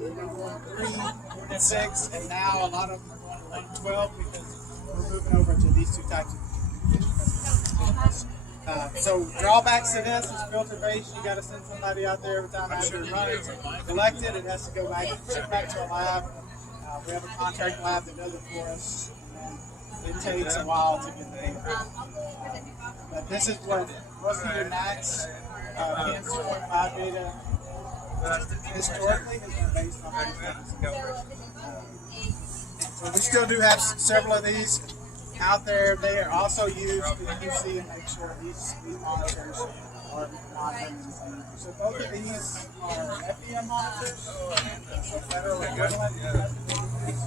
3 and 6, and now a lot of them are going to lane 12 because we're moving over to these two types of conditions. So drawbacks to this is filter based. You got to send somebody out there every time after it runs, collect it. It has to go back, sent back to a lab. We have a contract lab that does it for us. And it takes a while to get the data. But this is what most of your max PM 2.5 data historically has been based on these. So we still do have several of these out there. They are also used for the QC and make sure these monitors are monitoring. So both of these are FEM monitors, so federal equivalent.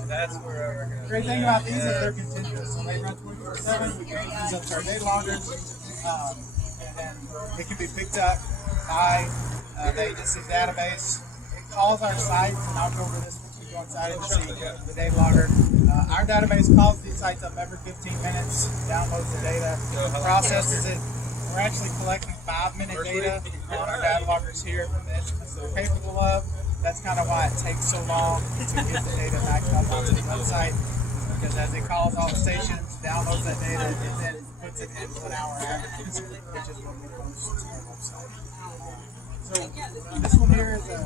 That's where we're Great thing about these is they're continuous, so they run 24/7. We can use up to our day loggers, and it can be picked up by the agency's database. It calls our sites, and I'll go over this once we go inside and see the day logger. Our database calls these sites up every 15 minutes, downloads the data, processes it. We're actually collecting 5-minute data on our data loggers here from the instruments that we're capable of. That's kind of why it takes so long to get the data back up onto the website, because as it calls all the stations, downloads that data, and then puts it in 1 hour averages, which is what we post to our website. So this one here is a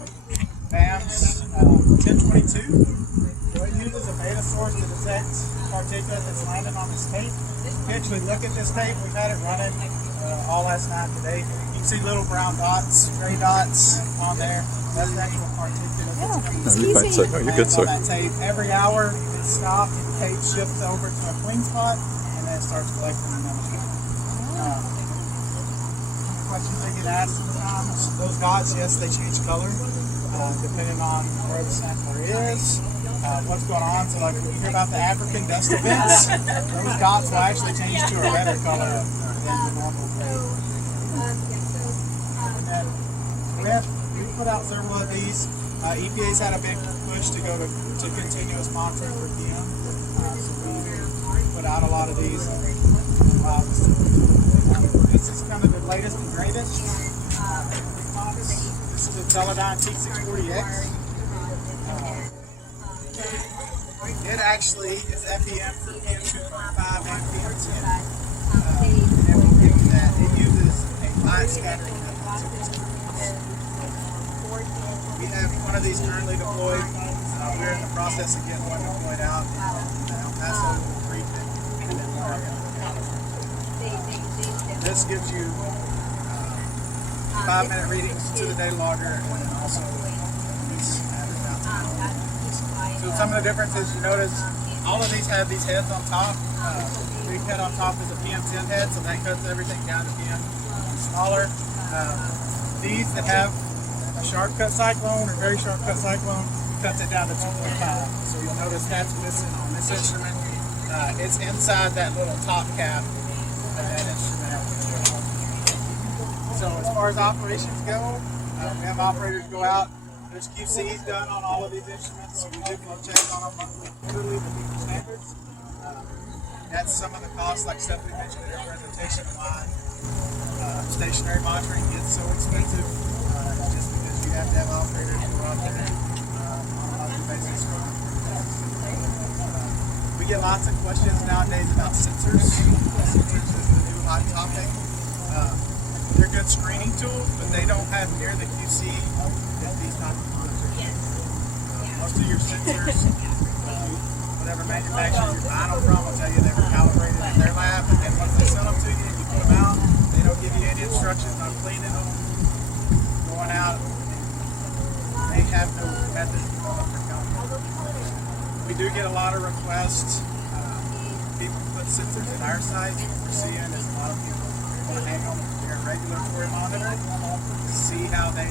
BAMS 1022. So it uses a beta source to detect particulate that's landing on this tape. Pitch, we look at this tape, we've had it running all last night today. You can see little brown dots, gray dots on there. That's the actual particulate. No, you're fine, sir. No, you're good, sir. On that tape. Every hour it's stopped and the tape shifts over to a clean spot and then it starts collecting the numbers. Questions they get asked sometimes. Those dots, yes, they change color depending on where the sampler is. What's going on. So like when you hear about the African dust events, those dots will actually change to a redder color than the normal tape. And then we put out several of these. EPA's had a big push to go to continuous monitoring for PM. So we put out a lot of these. This is kind of the latest and greatest. This is a Teledyne T640X. It actually is FEM for PM 2.5 and PM 10. And we'll give you that. It uses a light scattering method. We have one of these currently deployed. We're in the process of getting one deployed out. El Paso will brief it, and then we're going to This gives you 5-minute readings to the data logger, and then also this average out to the. So some of the differences you notice, all of these have these heads on top. The big head on top is a PM10 head, so that cuts everything down to PM smaller. These that have a sharp cut cyclone or very sharp cut cyclone cuts it down to 2.5. So you'll notice that's missing on this instrument. It's inside that little top cap of that instrument. So as far as operations go, we have operators go out. There's QCs done on all of these instruments, so we do flow check on them monthly, quarterly to meet the standards. That's some of the costs, like stuff we mentioned in our presentation, why stationary monitoring gets so expensive. Just because you have to have operators go out there on a monthly basis. We get lots of questions nowadays about sensors. Sensors is the new hot topic. They're good screening tools, but they don't have near the QC that these type of monitors do. Most of your sensors, whatever manufacturer you're buying them from, will tell you they were calibrated in their lab, and then once they sell them to you and you put them out, they don't give you any instructions on cleaning them, going out. They have no method for calibrating. We do get a lot of requests. People put sensors in our sites. What we're seeing is a lot of people want to hang on their regulatory monitor to see how they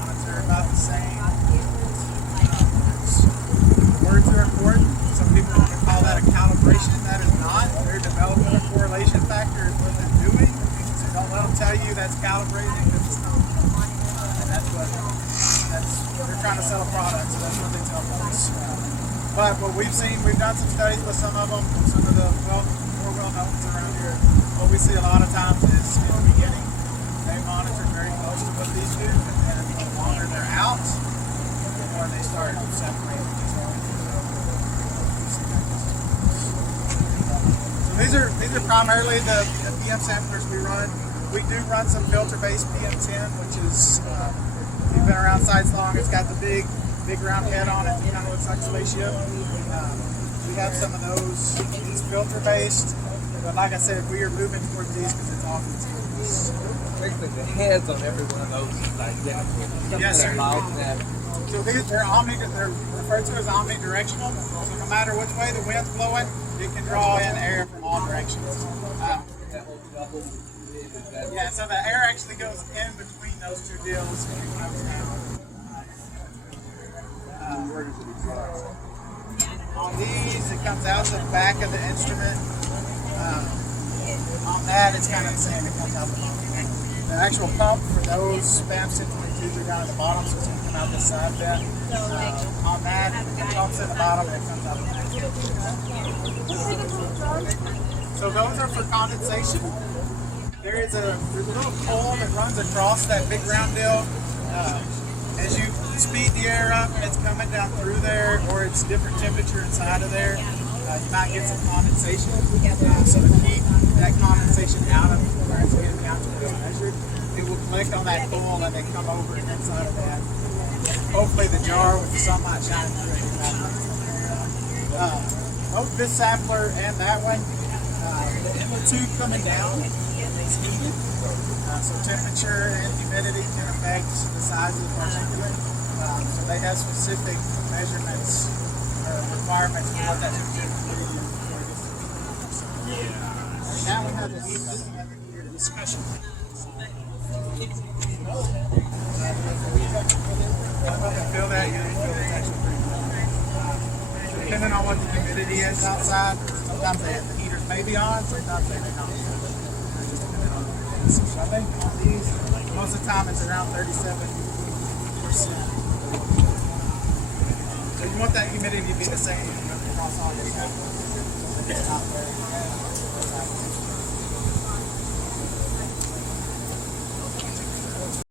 monitor about the same. Words are important. Some people want to call that a calibration. That is not. They're developing a correlation factor is what they're doing. So don't let them tell you that's calibrating because it's not. And they're trying to sell a product, so that's what they tell folks. But what we've seen, we've done some studies with some of them, some of the more well-known ones around here. What we see a lot of times is in the beginning, they monitor very close to what these do, and then the longer they're out, the more before they start separating. So these are primarily the PM samplers we run. We do run some filter-based PM10, which is if you've been around sites long. It's got the big round head on it. It kind of looks like a spaceship. We have some of those. It's filter-based, but like I said, we are moving towards these because it's all continuous. Basically, the heads on every one of those is identical. Yes, sir. That. So they're referred to as omnidirectional. So no matter which way the wind's blowing, it can draw in air from all directions. Yeah, so the air actually goes in between those two deals and it comes down. On these, it comes out the back of the instrument. On that, it's kind of the same. It comes out the bottom. The actual pump for those SPAM 1022s are down at the bottom, so it's going to come out this side bit. On that, the pump's at the bottom and it comes out the back. So those are for condensation. There's a little pole that runs across that big round deal. As you speed the air up, it's coming down through there, or it's different temperature inside of there. You might get some condensation. So to keep that condensation out of where it's getting down to where it's measured, it will collect on that pole and then come over inside of that. Hopefully the jar with the sunlight shining through it. Both this sampler and that one, the tube coming down is heated. So temperature and humidity can affect the size of the particulate. So they have specific measurements or requirements for what that temperature and humidity is before it gets to the tube. Now we have the discussion. Feel that, you feel it's actually pretty good. Depending on what the humidity is outside, sometimes the heaters may be on, sometimes they may not. So I think on these, most of the time it's around 37%. So you want that humidity to be the same across all your samples.